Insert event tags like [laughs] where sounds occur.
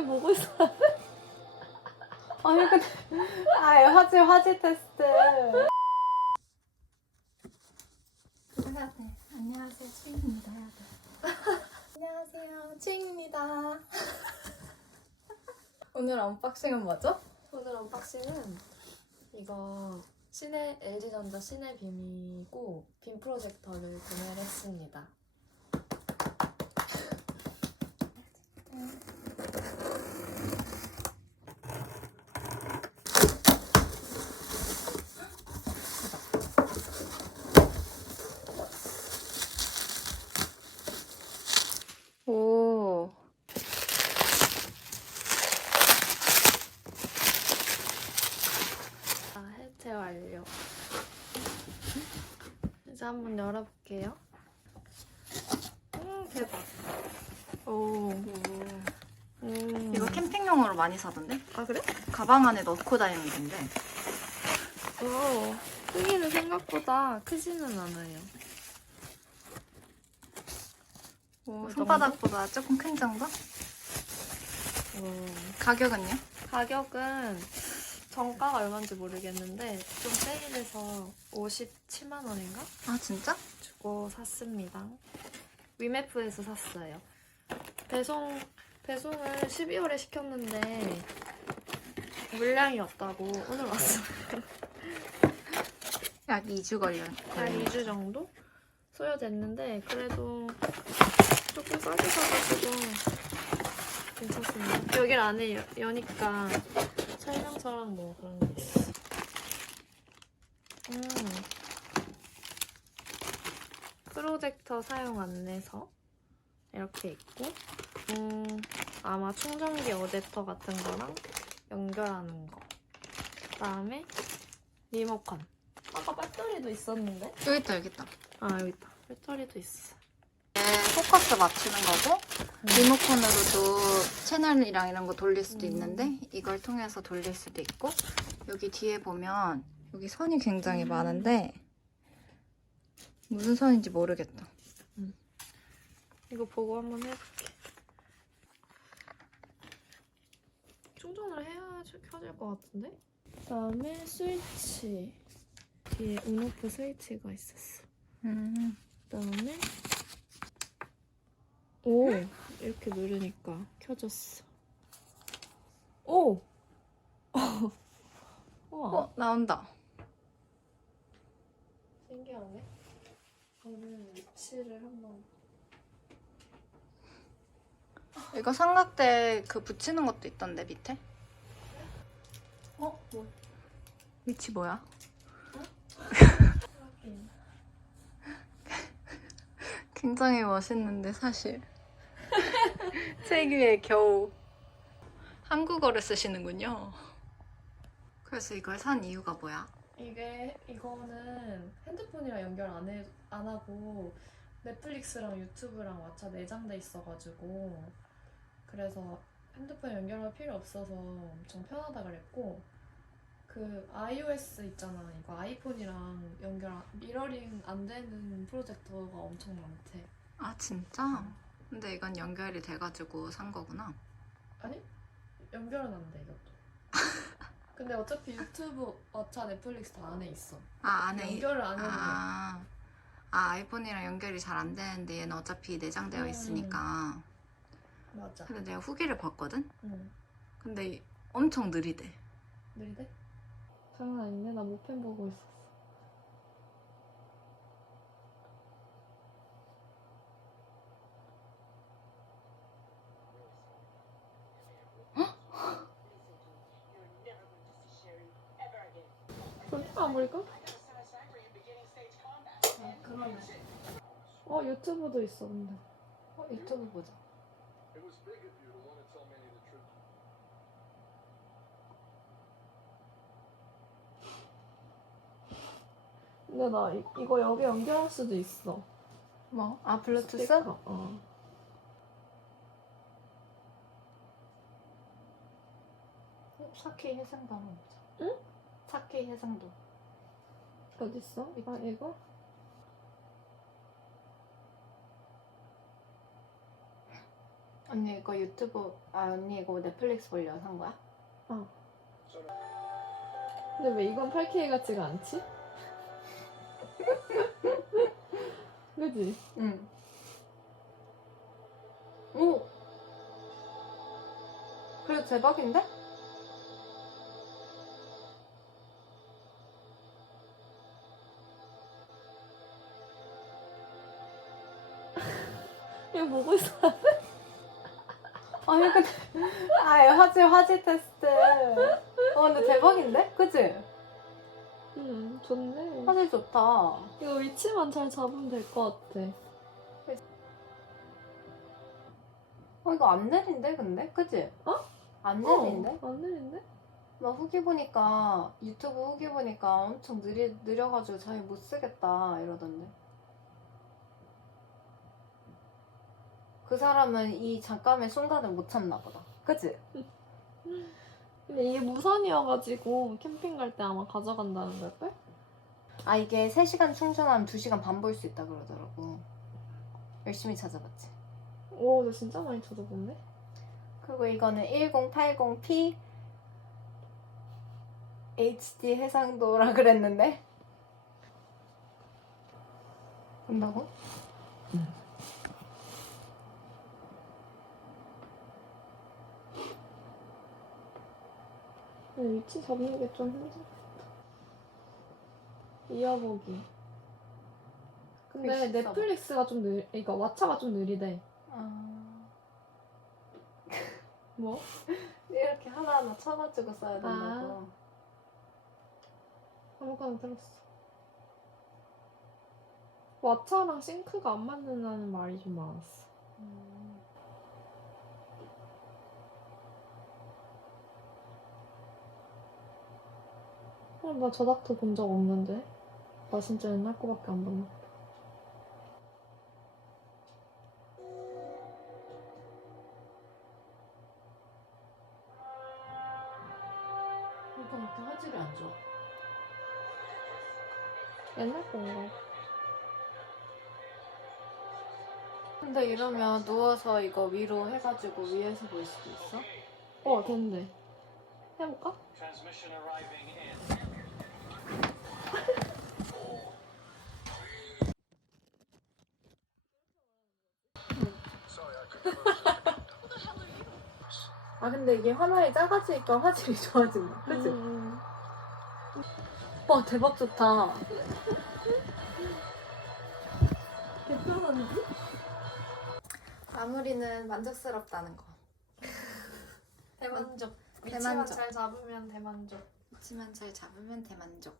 화면 보고 있어. [laughs] 아니 근데 아 화질 화질 테스트. 해야 돼. [laughs] 안녕하세요 치입니다 해야 돼. 안녕하세요 치입니다. 오늘 언박싱은 뭐죠? 오늘 언박싱은 이거 시내 LG전자 시내 빔이고 빔 프로젝터를 구매를 했습니다. 오. 자, 해체 완료. 이제 한번 열어볼게요. 음, 대박. 오. 음. 이거 캠핑용으로 많이 사던데? 아, 그래? 가방 안에 넣고 다니는 건데. 오. 크기는 생각보다 크지는 않아요. 오, 이 손바닥보다 조금 큰 정도? 오. 가격은요? 가격은 정가가 얼마인지 모르겠는데 좀 세일해서 57만 원인가 아 진짜? 주고 샀습니다. 위메프에서 샀어요. 배송 배송을 12월에 시켰는데 물량이 없다고 오늘 왔어요. [laughs] 약 2주 걸려. 한 걸려. 2주 정도 소요됐는데 그래도 조금 싸게 사가지고 괜찮습니다. 여길 안에 여, 여니까 설명서랑 뭐 그런 게 있어. 음. 프로젝터 사용 안내서 이렇게 있고 음, 아마 충전기 어댑터 같은 거랑 연결하는 거 그다음에 리모컨 아까 배터리도 있었는데 여기 있다 여기 있다. 아 여기 있다 배터리도 있어 포커스 맞추는 거고 리모컨으로도 채널이랑 이런 거 돌릴 수도 음. 있는데 이걸 통해서 돌릴 수도 있고 여기 뒤에 보면 여기 선이 굉장히 음. 많은데 무슨 선인지 모르겠다. 이거 보고 한번 해볼게 충전을 해야 켜질 것 같은데 그다음에 스위치 뒤에 온오프 스위치가 있었어 음. 그다음에 오. 이렇게 누르니까 켜졌어. 오. 우와 [laughs] 어 나온다. 신기하네. 저는 위치를 한번. 이거 삼각대 그 붙이는 것도 있던데 밑에. 어? 뭐. 위치 뭐야? [laughs] 굉장히 멋있는데 사실 책 위에 겨우 한국어를 쓰시는군요. 그래서 이걸 산 이유가 뭐야? 이게 이거는 핸드폰이랑 연결 안, 해, 안 하고 넷플릭스랑 유튜브랑 왓챠 내장돼 있어가지고 그래서 핸드폰 연결할 필요 없어서 엄청 편하다 그랬고 그 iOS 있잖아 이거 아이폰이랑 연결 안- 미러링 안 되는 프로젝터가 엄청 많대 아 진짜? 근데 이건 연결이 돼가지고 산 거구나. 아니 연결은 안 돼 이것도 [laughs] 근데 어차피 유튜브 왓챠 넷플릭스 다 안에 있어 아 안에 연결을 안 해도 돼 아, 아 아이폰이랑 연결이 잘 안 되는데 얘는 어차피 내장되어 음. 있으니까. 맞아 근데 내가 후기를 봤거든. 응. 근데 엄청 느리대. 느리대? 장난 아닌데? 나 모펜 보고 있었어. 볼까 안 볼까? 아, 그러네. 어, 유튜브도 있어, 근데. 어, 유튜브 보자. 근데 나 이, 이거 여기 연결할 수도 있어. 뭐? 아 블루투스? 스피커. 어. 사키 해상도 한번 보자. 응? 사키 해상도. 어딨어? 아, 이거? 언니 이거 유튜브 아 언니 이거 넷플릭스 보려 산 거야? 근데 왜 이건 8K 같지가 않지? [laughs] 그지? 응. 오. 그래도 대박인데? 이거 보고 있어. 아니 근데 아 화질 화질 테스트. 어 근데 대박인데? 그치? 음, 좋네. 화질 좋다. 이거 위치만 잘 잡으면 될 것 같아. 어 이거 안 내린데 근데? 그치? 어? 안 내린데? 어, 안 내린데? 막 후기 보니까 유튜브 후기 보니까 엄청 느리, 느려가지고 잘 못 쓰겠다 이러던데. 그 사람은 이 잠깐의 순간을 못 참나 보다. 그치? 근데 이게 무선이어가지고 캠핑 갈 때 아마 가져간다는 걸걸? 아 이게 3시간 충전하면 2시간 반 볼 수 있다 그러더라고. 열심히 찾아봤지. 오, 너 진짜 많이 찾아봤네. 그리고 이거는 1080p HD 해상도라 그랬는데. 본다고? 근 위치 잡는 게 좀 힘들겠다. 이어보기. 근데 써봐. 넷플릭스가 좀 느, 그러니까 왓챠가 좀 느리대. 아... [laughs] 뭐? 이렇게 하나하나 쳐가지고 써야 된다고. 아 무거나 들었어. 왓챠랑 싱크가 안 맞는다는 말이 좀 많았어. 음. 어, 나 저 닥터 본 적 없는데. 나 진짜 옛날 거밖에 안 봤나? 그러니까 이렇게 화질이 안 좋아. 옛날 건가? 근데 이러면 누워서 이거 위로 해가지고 위에서 볼 수도 있어? 어, 됐네. 해볼까? Transmission arriving in. 아 근데 이게 화면이 작아지니까 화질이 좋아진다. 그치? 음. 와 대박 좋다. 대표하는지? 마무리는 만족스럽다는 거. 대만족. 대만족. 잘 잡으면 대만족. 위치만 잘 잡으면 대만족.